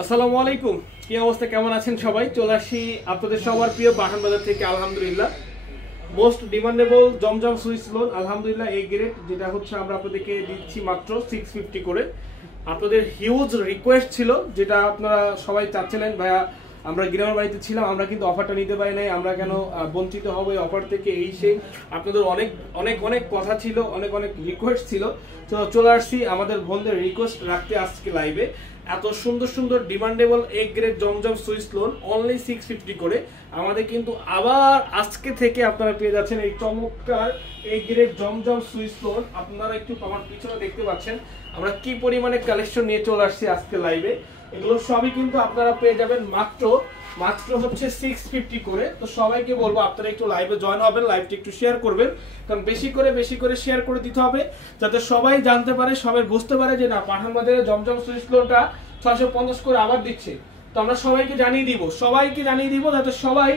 আসসালামু আলাইকুম, কি অবস্থা, কেমন আছেন সবাই? চলে আসি আপনাদের সবার প্রিয় পাঠান বাজার থেকে। আলহামদুলিল্লাহ মোস্ট ডিমান্ডেবল জমজম সুইস লোন আলহামদুলিল্লাহ এই গ্রেড, যেটা হচ্ছে আমরা আপনাদেরকে দিচ্ছি মাত্র 650 করে। আপনাদের হিউজ রিকোয়েস্ট ছিল, যেটা আপনারা সবাই চাচ্ছিলেন ভাইয়া আমরা গ্রামের বাড়িতে ছিলাম, আমরা কিন্তু অফারটা নিতে পারি নাই, আমরা কেন বঞ্চিত হব এই অফার থেকে, এই সেই আপনাদের অনেক অনেক অনেক কথা ছিল, অনেক অনেক রিকোয়েস্ট ছিল। তো চলে আসছি আমাদের বোনদের রিকোয়েস্ট রাখতে আজকে লাইভে। এত সুন্দর সুন্দর ডিমান্ডেবল এ grade Zamzam Swiss loan only 650 করে আমাদের কিন্তু আবার আজকে থেকে আপনারা পেয়ে যাচ্ছেন এই চমৎকার এ গ্রেড জমজম সুইস লোন। আপনারা একটু আমার পিছনে দেখতে পাচ্ছেন আমরা কি পরিমাণে কালেকশন নিয়ে চলে আসছি আজকে লাইভে। এগুলো সবই কিন্তু আপনারা পেয়ে যাবেন মাত্র হচ্ছে 650 করে। তো সবাইকে বলবো আপনারা একটু লাইভে জয়েন হবেন, লাইভটি একটু শেয়ার করবেন, কারণ বেশি করে শেয়ার করে দিতে হবে, যাতে সবাই জানতে পারে, সবাই বুঝতে পারে যে না পাঠান বাজারে জমজম সুইস লোনটা 650 করে আবার দিচ্ছে। তো আমরা সবাইকে জানিয়ে দিব যাতে সবাই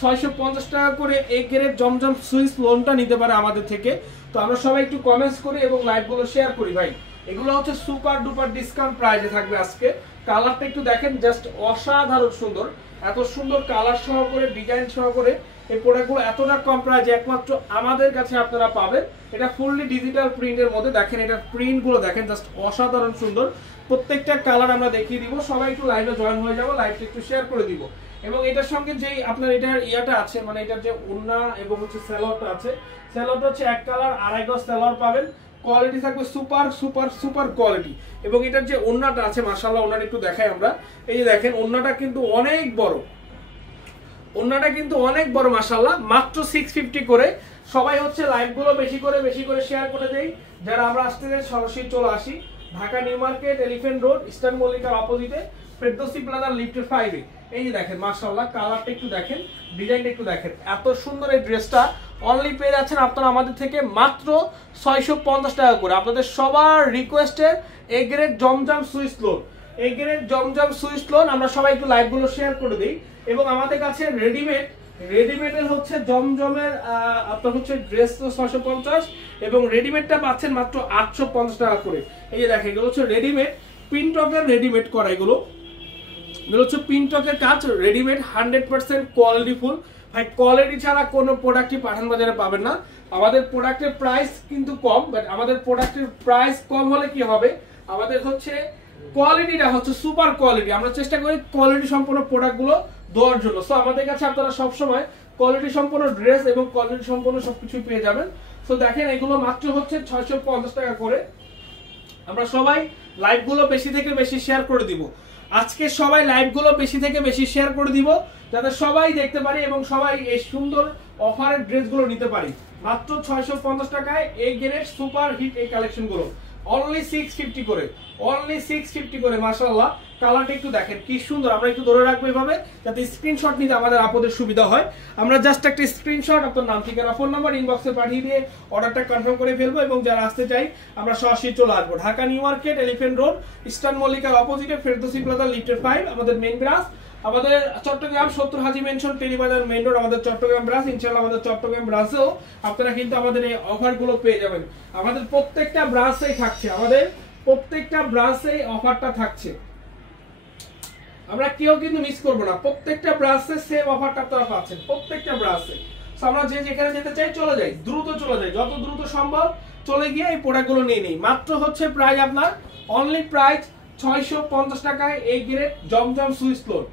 650 টাকা করে এই গ্রেড জমজম সুইস লোনটা নিতে পারে আমাদের থেকে। তো আমরা সবাই একটু কমেন্টস করি এবং লাইভগুলো শেয়ার করি ভাই। এগুলো হচ্ছে সুপার ডুপার ডিসকাউন্ট প্রাইসে থাকবে আজকে। কালারটা একটু দেখেন, জাস্ট অসাধারণ সুন্দর, এত সুন্দর কালার সহ করে, ডিজাইন সহ করে এই প্রোডাক্টগুলো এতটা কম প্রাইসে একমাত্র আমাদের কাছে আপনারা পাবেন। এটা ফুললি ডিজিটাল প্রিন্টের মধ্যে, দেখেন এটার প্রিন্টগুলো দেখেন, জাস্ট অসাধারণ সুন্দর। প্রত্যেকটা কালার আমরা দেখিয়ে দিব, সবাই একটু লাইভে জয়েন হয়ে যাবো, লাইভটা একটু শেয়ার করে দিব। এবং এটার সঙ্গে যেই আপনার এটার ইয়াটা আছে, মানে এটার যে ওড়না এবং হচ্ছে সেলরটা আছে, সেলরটা হচ্ছে এক কালার, আড়াই গজ সেলর পাবেন। কোয়ালিটি থাকবে সুপার সুপার সুপার কোয়ালিটি। এবং এটার যে ওড়নাটা আছে মাশাআল্লাহ, ওড়নাটা একটু দেখাই আমরা। এই যে দেখেন ওড়নাটা কিন্তু অনেক বড়, ওড়নাটা কিন্তু অনেক বড় মাশাআল্লাহ। মাত্র 650 করে। সবাই হচ্ছে লাইভগুলো বেশি করে শেয়ার করে দেই। যারা আমরা আসতে চাই সরাসরি চলে আসি Dhaka New Market, Elephant Road, Eastern মল্লিকার অপোজিটে, ফেরদৌসি প্লাজার লিফটের 5 এ। এই যে দেখেন মাশাআল্লাহ, কালারটা একটু দেখেন, ডিজাইনটা একটু দেখেন, এত সুন্দর এই ড্রেসটা অনলি পেয়ে যাচ্ছেন আপনারা আমাদের থেকে মাত্র 650 টাকা করে। আপনাদের সবার রিকোয়েস্টের A grade Zamzam Swiss lawn, এই গ্রেড জমজম সুইস লোন আমরা সবাই একটু লাইভগুলো শেয়ার করে দিই। এবং আমাদের কাছে রেডিমেডের হচ্ছে জমজমের আপনার হচ্ছে ড্রেস 650 এবং রেডিমেডটা পাচ্ছেন মাত্র 850 টাকা করে। এই যে দেখেন এগুলো হচ্ছে রেডিমেড, পিনটকের রেডিমেড করা, এগুলো হচ্ছে পিনটকের কাজ, রেডিমেড 100% কোয়ালিটি ফুল। ভাই কোয়ালিটি ছাড়া কোনো প্রোডাক্টই পাঠান বাজারে পাবেন না। আমাদের প্রোডাক্টের প্রাইস কিন্তু কম, বাট আমাদের প্রোডাক্টের প্রাইস কম হলে কি হবে, আমাদের হচ্ছে কোয়ালিটিটা হচ্ছে সুপার কোয়ালিটি। আমরা চেষ্টা করি কোয়ালিটি সম্পন্ন প্রোডাক্টগুলো দেওয়ার জন্য। সো আমাদের কাছে আপনারা সবসময় কোয়ালিটি সম্পন্ন ড্রেস এবং কোয়ালিটি সম্পন্ন সবকিছু পেয়ে যাবেন। সো দেখেন এগুলো মাত্র হচ্ছে 650 টাকা করে। আমরা সবাই লাইভগুলো বেশি থেকে বেশি শেয়ার করে দিব আজকে, সবাই লাইভগুলো বেশি থেকে বেশি শেয়ার করে দিব যাতে সবাই দেখতে পারে এবং সবাই এই সুন্দর অফারের ড্রেসগুলো নিতে পারি। মাত্র 650 টাকায় এই গ্রেড সুপার হিট এই কালেকশনগুলো অনলি 650 করে, অনলি 650 করে। মাশাআল্লাহ কালারটা একটু দেখেন কি সুন্দর। আমরা একটু ধরে রাখবো এভাবে যাতে স্ক্রিনশট নিতে আমাদের আপনাদের সুবিধা হয়। আমরা জাস্ট একটা স্ক্রিনশট আপনার নাম, ঠিকানা, ফোন নাম্বার ইনবক্সে পাঠিয়ে দিয়ে অর্ডারটা কনফার্ম করে ফেলবো। এবং যারা আসতে চাই আমরা সরাসরি চলে আসবো Dhaka New Market, Elephant Road, Eastern মল্লিকার অপোজিটে, ফেরদৌসি প্লাজা লিফটের 5 আমাদের মেইন ব্রাঞ্চ। আমাদের Chittagong 70 Haji mansion, Terribazar main road আমাদের চট্টগ্রাম ব্রাঞ্চ। ইনশাআল্লাহ আমাদের চট্টগ্রাম ব্রাঞ্চেও আপনারা কিন্তু আমাদের এই অফারগুলো পেয়ে যাবেন। আমাদের প্রত্যেকটা ব্রাঞ্চেই থাকছে, আমাদের প্রত্যেকটা ব্রাঞ্চেই অফারটা থাকছে, আমরা কেউ কিন্তু মিস করবো না। প্রত্যেকটা ব্রাঞ্চে সেম অফারটা আপনারা পাচ্ছেন, প্রত্যেকটা ব্রাঞ্চে। আমরা যেখানে যেতে চাই চলে যাই, দ্রুত চলে যাই, যত দ্রুত সম্ভব চলে গিয়ে এই প্রোডাক্টগুলো নিয়ে নেই। মাত্র হচ্ছে প্রাইস আপনার অনলি প্রাইস 650 টাকায় এই গ্রেড জমজম সুইস লোন,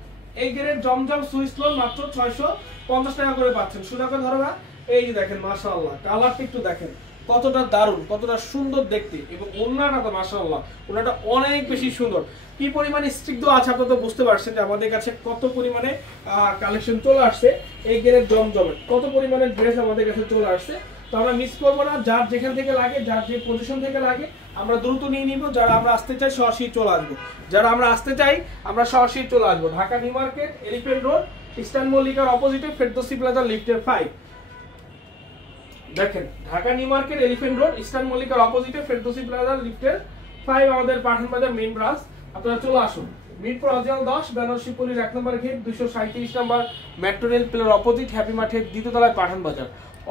এই গ্রেড জমজম সুইস লোন মাত্র 650 টাকা করে পাচ্ছেন। সুদাকা ধরবা এই যে দেখেন মাশাআল্লাহ, কালারটা একটু দেখেন কতটা দারুণ, কতটা সুন্দর দেখতে। এবং ওড়নাটা তো মাশাআল্লাহ, ওড়নাটা অনেক বেশি সুন্দর। কি পরিমাণে স্টিক দেওয়া আছে আপনারা তো বুঝতে পারছেন যে আমাদের কাছে কত পরিমাণে কালেকশন চলে আসছে এই গ্রেড জমজমের, কত পরিমাণে ড্রেস আমাদের কাছে চলে আসছে। তো আমরা মিস করবো না, যার যেখান থেকে লাগে, যার যে পজিশন থেকে লাগে আমরা দ্রুত নিয়ে নিব। যারা আমরা আসতে চাই সরাসরি চলে আসবো, যারা আমরা আসতে চাই আমরা সরাসরি চলে আসবো Dhaka New Market, Elephant Road, Eastern মল্লিকার অপোজিটে, ফেরদৌসি প্লাজা লিফটের 5। দেখেন Dhaka New Market, Elephant Road, Eastern মল্লিকার অপোজিটে, ফেরদৌসি প্লাজা লিফটের 5 আমাদের পাঠান বাজার মেইন ব্রাঞ্চ। আপনারা চলে আসুন মিরপুর অরিজিনাল 10 বেনারসিপুরের 1 নম্বর গেট, 237 নম্বর মেট্রো রেল প্লের অপোজিট, হ্যাপি মাঠের দ্বিতীয় তলায় পাঠান বাজার।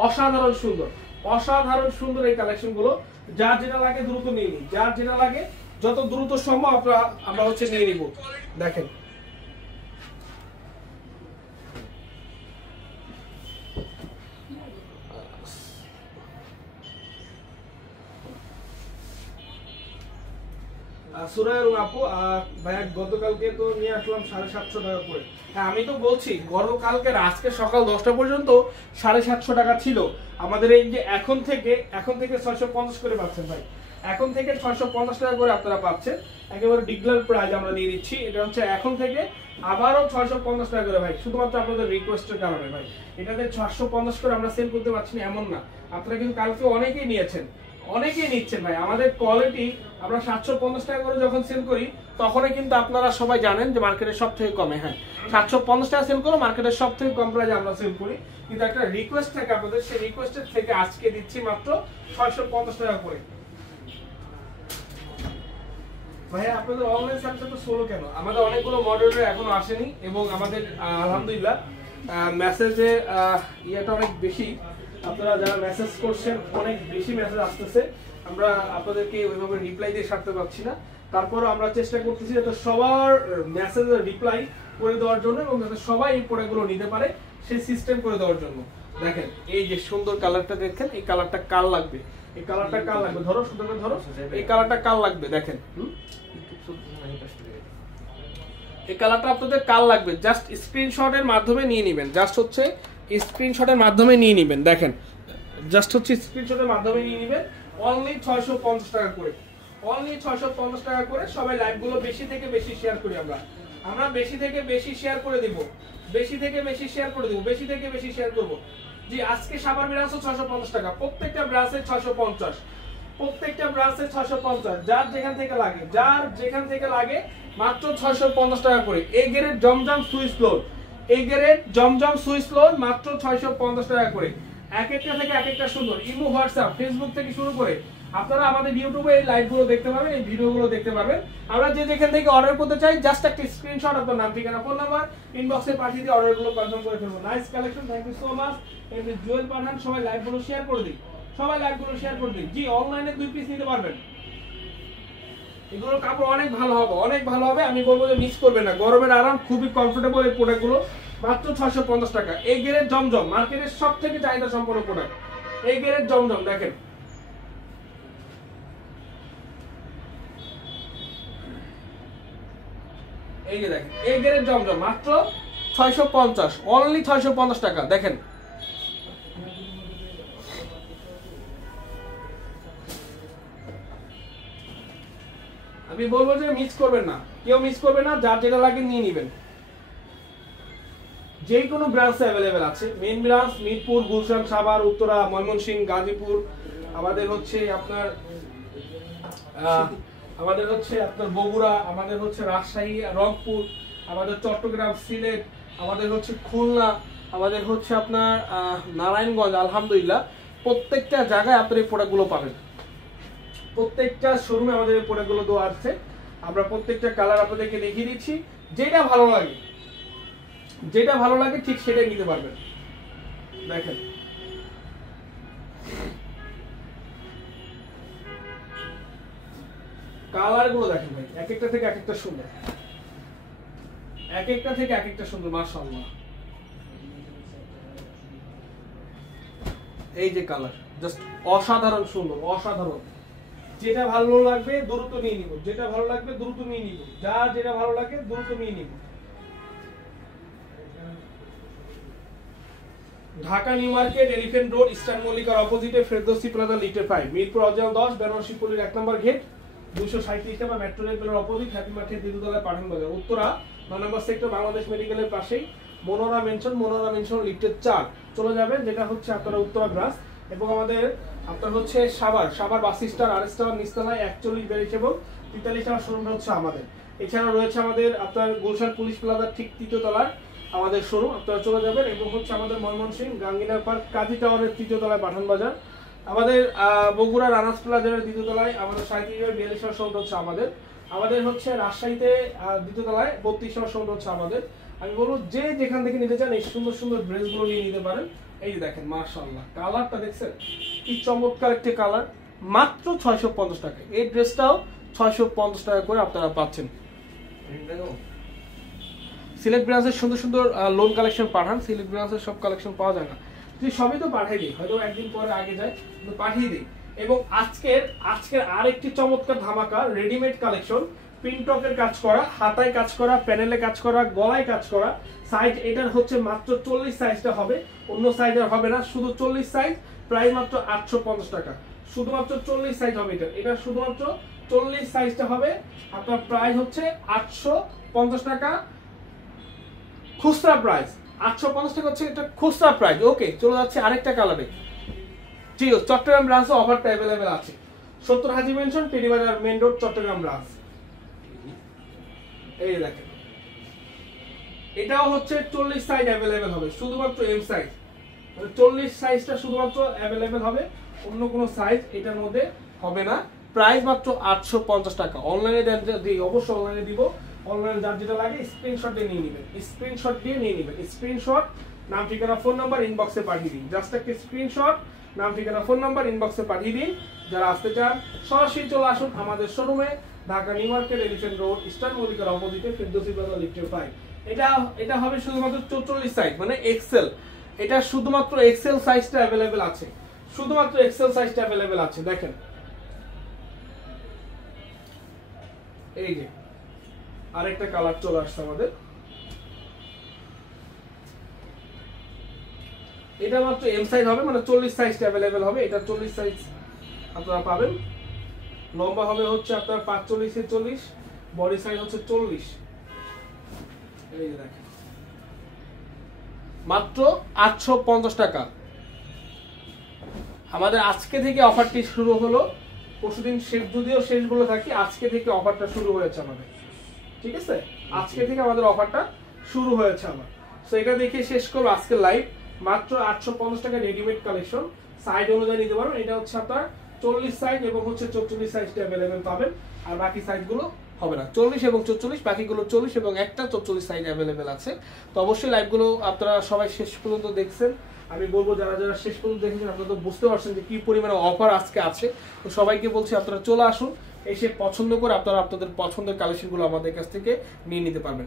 অসাধারণ সুন্দর অসাধারণ সুন্দর এই কালেকশন গুলো। যার যেটা লাগে দ্রুত নিয়ে নিন, যার যেটা লাগে যত দ্রুত সম্ভব আমরা হচ্ছে নিয়ে নিব। দেখেন সুরায়ের আপু ভাইয়া গতকালকে তো নিয়ে আসলাম 750 টাকা করে। হ্যাঁ আমি তো বলছি গতকালকে আজকে সকাল 10টা পর্যন্ত 750 টাকা ছিল আমাদের। এই যে এখন থেকে 650 করে পাচ্ছেন ভাই, এখন থেকে 650 টাকা করে আপনারা পাচ্ছেন, একেবারে ডিক্লেয়ার প্রাইস আমরা দিয়ে দিচ্ছি। এটা হচ্ছে এখন থেকে আবারও 650 টাকা করে ভাই, শুধুমাত্র আপনাদের রিকোয়েস্টের কারণে ভাই। এটাতে 650 করে আমরা সেল করতে পারছি না এমন না, আপনারা কিন্তু কালকে অনেকেই নিয়েছেন, অনেকেই নিচ্ছেন ভাই। আমাদের কোয়ালিটি আমরা 750 টাকা করে যখন সেল করি তখনই কিন্তু আপনারা সবাই জানেন যে মার্কেটের সব থেকে কমে, হ্যাঁ 750 টাকা সেল করো, মার্কেটের সব থেকে কম প্রাইসে আমরা সেল করি। কিন্তু একটা রিকোয়েস্ট থাকে আপনাদের, সেই রিকোয়েস্টের থেকে আজকে দিচ্ছি মাত্র 650 টাকা করে। ভাই আপনাদের অনলাইন সার্ভিস তো স্লো কেন? আমাদের অনেকগুলো মডেল এখনো আসেনি এবং আমাদের আলহামদুলিল্লাহ মেসেজে ইয়েটা অনেক বেশি, আপনারা যারা মেসেজ করছেন অনেক বেশি মেসেজ আসতেছে, আমরা আপনাদেরকে ওইভাবে রিপ্লাই দিয়ে সারতে পারছি না। তারপরও আমরা চেষ্টা করতেছি যাতে সবার মেসেজের রিপ্লাই করে দেওয়ার জন্য এবং যাতে সবাই এই প্রোডাক্টগুলো নিতে পারে সেই সিস্টেম করে দেওয়ার জন্য। দেখেন এই যে সুন্দর কালারটা দেখেন, এই কালারটা কার লাগবে, এই কালারটা কার লাগবে, ধরো সুন্দর করে ধরো, এই কালারটা কার লাগবে দেখেন, এই কালারটা আপনাদের কার লাগবে জাস্ট স্ক্রিনশটের মাধ্যমে নিয়ে নেবেন, জাস্ট হচ্ছে স্ক্রিনশটের মাধ্যমে নিয়ে নেবেন। দেখেন জাস্ট হচ্ছে স্ক্রিনশটের মাধ্যমে নিয়ে নেবেন, অনলি 650 টাকা করে, অনলি 650 টাকা করে। সবাই লাইভগুলো বেশি থেকে বেশি শেয়ার করি, আমরা বেশি থেকে বেশি শেয়ার করে দিব, বেশি থেকে বেশি শেয়ার করে দিব, বেশি থেকে বেশি শেয়ার করব। জি আজকে সাভার ব্রাঞ্চে 650 টাকা, প্রত্যেকটা ব্রাঞ্চে 650, প্রত্যেকটা ব্রাঞ্চে 650, যার যেখান থেকে লাগে, যার যেখান থেকে লাগে মাত্র 650 টাকা করে। এই গ্রেড জমজম সুইচ লোড, এই গ্রেড জমজম সুইচ লোড মাত্র 650 টাকা করে। এক একটা থেকে এক একটা সুন্দর, ইমো হোয়াটসঅ্যাপ ফেসবুক থেকে শুরু করে আপনারা আমাদের ইউটিউবে এই লাইভগুলো দেখতে পাবেন, এই ভিডিওগুলো দেখতে পাবেন। আমরা যে যেখান থেকে অর্ডার করতে চাই জাস্ট একটা স্ক্রিনশট, আপনার নাম ঠিকানা ফোন নাম্বার ইনবক্সে পাঠিয়ে দিয়ে অর্ডারগুলো কনফার্ম করে ফেলবো। Nice collection, thank you so much. এই যে জুয়েল পাঠান, সবাই লাইভগুলো শেয়ার করে দিন, সবাই লাইভগুলো শেয়ার করে দিন। জি অনলাইনে 2 পিস নিতে পারবেন, এগুলোর কাপড় অনেক ভালো হবে, অনেক ভালো হবে। আমি বলবো যে মিস করবেন না, গরমের আরাম, খুবই কমফোর্টেবল এই প্রোডাক্টগুলো, মাত্র 650 টাকা। এই গ্রেড জমজম মার্কেটের সব থেকে চাহিদা সম্পন্ন প্রোডাক্ট, এই গ্রেড জমজম দেখেন, এই যে দেখেন এই গ্রেড জমজম মাত্র 650, অনলি 650 টাকা। দেখেন আমি বলবো যে মিস করবেন না, কেউ মিস করবে না, যার যেটা লাগে নিয়ে নেবেন। যে কোনো ব্রাঞ্চে অ্যাভেলেবেল আছে, মেইন ব্রাঞ্চ মিরপুর, গুলশান, সাভার, উত্তরা, ময়মনসিংহ, গাজীপুর, আমাদের হচ্ছে আপনার বগুড়া, আমাদের হচ্ছে রাজশাহী, রংপুর, আমাদের চট্টগ্রাম, সিলেট, আমাদের হচ্ছে খুলনা, আমাদের হচ্ছে আপনার নারায়ণগঞ্জ। আলহামদুলিল্লাহ প্রত্যেকটা জায়গায় আপনার এই প্রোডাক্টগুলো পাবেন, প্রত্যেকটা শোরুমে আমাদের এই প্রোডাক্টগুলো দেওয়া আছে। আমরা প্রত্যেকটা কালার আপনাদেরকে দেখিয়ে দিচ্ছি, যেটা ভালো লাগে, যেটা ভালো লাগে ঠিক সেটাই নিতে পারবেন। দেখেন কালার গুলো দেখেন ভাই, এক একটা থেকে এক একটা সুন্দর, এক একটা থেকে এক একটা সুন্দর, মাশাআল্লাহ। এই যে কালার জাস্ট অসাধারণ সুন্দর, অসাধারণ। যেটা ভালো লাগবে দ্রুত নিয়ে নিব, যেটা ভালো লাগবে দ্রুত নিয়ে নিব, যার যেটা ভালো লাগে দ্রুত নিয়ে নিব। Dhaka New Market, Elephant Road, Eastern মল্লিকার অপোজিটে ফেরদৌসি প্লাজা, লিটার 5, মিরপুর অঞ্চল 10, বেনারসি পল্লীর 1 নম্বর গেট, 237 টাকা, মেট্রো রেলের অপোজিট, হ্যাপি মার্কেট, দ্বিতীয়তলায়, পাঠান বাজার, উত্তরা 9 নম্বর সেক্টর, বাংলাদেশ মেডিকেলের পাশেই মনোরা মেনশন লিফটের 4 চলে যাবেন, যেটা হচ্ছে আপনারা উত্তরা ব্রাঞ্চ। এবং আমাদের আপনার হচ্ছে সাভার বাস স্ট্যান্ড আর স্টার নিচতলায় 41 42 এবং 43 টাকা শোরুমটা হচ্ছে আমাদের। এছাড়া রয়েছে আমাদের আপনার গুলশান পুলিশ প্লাজার ঠিক 3য় তলায় আমাদের শোরুম, আপনারা চলে যাবেন। এবং হচ্ছে আমাদের ময়মনসিংহ গাঙ্গিনার পার্ক কাজী টাওয়ারের 3য় তলায় পাঠান বাজার, আমাদের বগুড়া রানাস প্লাজার 2য় তলায় আমাদের 37 42 শোরুমটা হচ্ছে আমাদের হচ্ছে রাজশাহীতে 2য় তলায় 32 শোরুমটা হচ্ছে আমাদের। আমি বলবো যে যেখান থেকে নিতে চান এই সুন্দর সুন্দর ড্রেসগুলো নিয়ে নিতে পারেন, এই যে দেখেন মাশাআল্লাহ, কালারটা দেখছেন কি চমৎকার একটা কালার, মাত্র 650 টাকা। এই ড্রেসটাও 650 টাকা করে আপনারা পাচ্ছেন। সিলেক্ট ব্রাঞ্চের সুন্দর সুন্দর লোন কালেকশন পাঠান, সিলেক্ট ব্রাঞ্চের সব কালেকশন পাওয়া যায় না, সবই তো পাঠিয়ে দিই, হয়তো একদিন পরে আগে যায় কিন্তু পাঠিয়ে দিই। এবং আজকের আরেকটি চমৎকার ধামাকা রেডিমেড কালেকশন, প্রিন্টকের কাজ করা, হাতায় কাজ করা, প্যানেলে কাজ করা, গলায় কাজ করা। সাইজ এটার হচ্ছে মাত্র 40 সাইজটা হবে, অন্য সাইজ আর হবে না, শুধু 40 সাইজ, প্রাইস মাত্র 850 টাকা। শুধুমাত্র 40 সাইজ হবে এটা শুধুমাত্র 40 সাইজটা হবে, আপনার প্রাইস হচ্ছে 850 টাকা খুচরা প্রাইস। 850 টাকা হচ্ছে এটা খুচরা প্রাইস। ওকে, চলে যাচ্ছে আরেকটা কালারে। জি, চট্টগ্রাম ব্রাঞ্চে অফারটা অ্যাভেলেবেল আছে। 70 Haji mansion, Terribazar main road, Chittagong branch. এই দেখেন, এটাও হচ্ছে 40 সাইজ অ্যাভেলেবেল হবে, শুধুমাত্র এম সাইজ, মানে 40 সাইজটা শুধুমাত্র অ্যাভেলেবেল হবে, অন্য কোনো সাইজ এটার মধ্যে হবে না। প্রাইস মাত্র 850 টাকা। অনলাইনে দিই, অবশ্যই অনলাইনে দিব। অনলাইনে যার যেটা লাগে স্ক্রিনশট দিয়ে নিয়ে নেবেন, স্ক্রিনশট দিয়ে নিয়ে নেবেন। স্ক্রিনশট, নাম ঠিকানা ফোন নাম্বার ইনবক্সে পাঠিয়ে দিন। জাস্ট একটা স্ক্রিনশট, নাম ঠিকানা ফোন নাম্বার ইনবক্সে পাঠিয়ে দিন। যারা আসতে চান সরাসরি চলে আসুন আমাদের শোরুমে, Dhaka New Market, Elephant Road, Eastern মল্লিকার অপোজিটে, ফেরদৌসী প্লাজা, লিফট 5। এটা হবে শুধুমাত্র 44 সাইজ, মানে এক্সেল। এটা শুধুমাত্র এক্সেল সাইজটা অ্যাভেলেবেল আছে, শুধুমাত্র এক্সেল সাইজটা অ্যাভেলেবেল আছে। দেখেন এই যে আরেকটা কালার চলে আসছে আমাদের, এটা মাত্র এম সাইজ হবে, মানে 40 সাইজটা অ্যাভেলেবেল হবে। এটা 40 সাইজ আপনারা পাবেন। লম্বা হবে হচ্ছে আপনার 45 এ 40, বডি সাইজ হচ্ছে 40। এই যে দেখেন মাত্র 850 টাকা। আমাদের আজকে থেকে অফারটি শুরু হলো, পরশুদিন শেষ, যদিও শেষ বলে থাকি, আজকে থেকে অফারটা শুরু হয়েছে আমাদের, ঠিক আছে? আজকে থেকে আমাদের অফারটা শুরু হয়েছে আমার। সো এটা দেখে শেষ করবো আজকে লাইভ। মাত্র 850 টাকা রেডিমেড কালেকশন, সাইজ অনুযায়ী নিতে পারবেন। এটা হচ্ছে আপনার 40 সাইজ এবং হচ্ছে 44 সাইজটা অ্যাভেলেবেল পাবেন, আর বাকি সাইজগুলো হবে না। 40 এবং 44, বাকিগুলো 40 এবং একটা 44 সাইজ অ্যাভেলেবেল আছে। তো অবশ্যই লাইভগুলো আপনারা সবাই শেষ পর্যন্ত দেখছেন। আমি বলবো যারা যারা শেষ পর্যন্ত দেখেছেন আপনারা তো বুঝতে পারছেন যে কি পরিমাণে অফার আজকে আছে। তো সবাইকে বলছি আপনারা চলে আসুন, এসে পছন্দ করে আপনারা আপনাদের পছন্দের কালেকশনগুলো আমাদের কাছ থেকে নিয়ে নিতে পারবেন।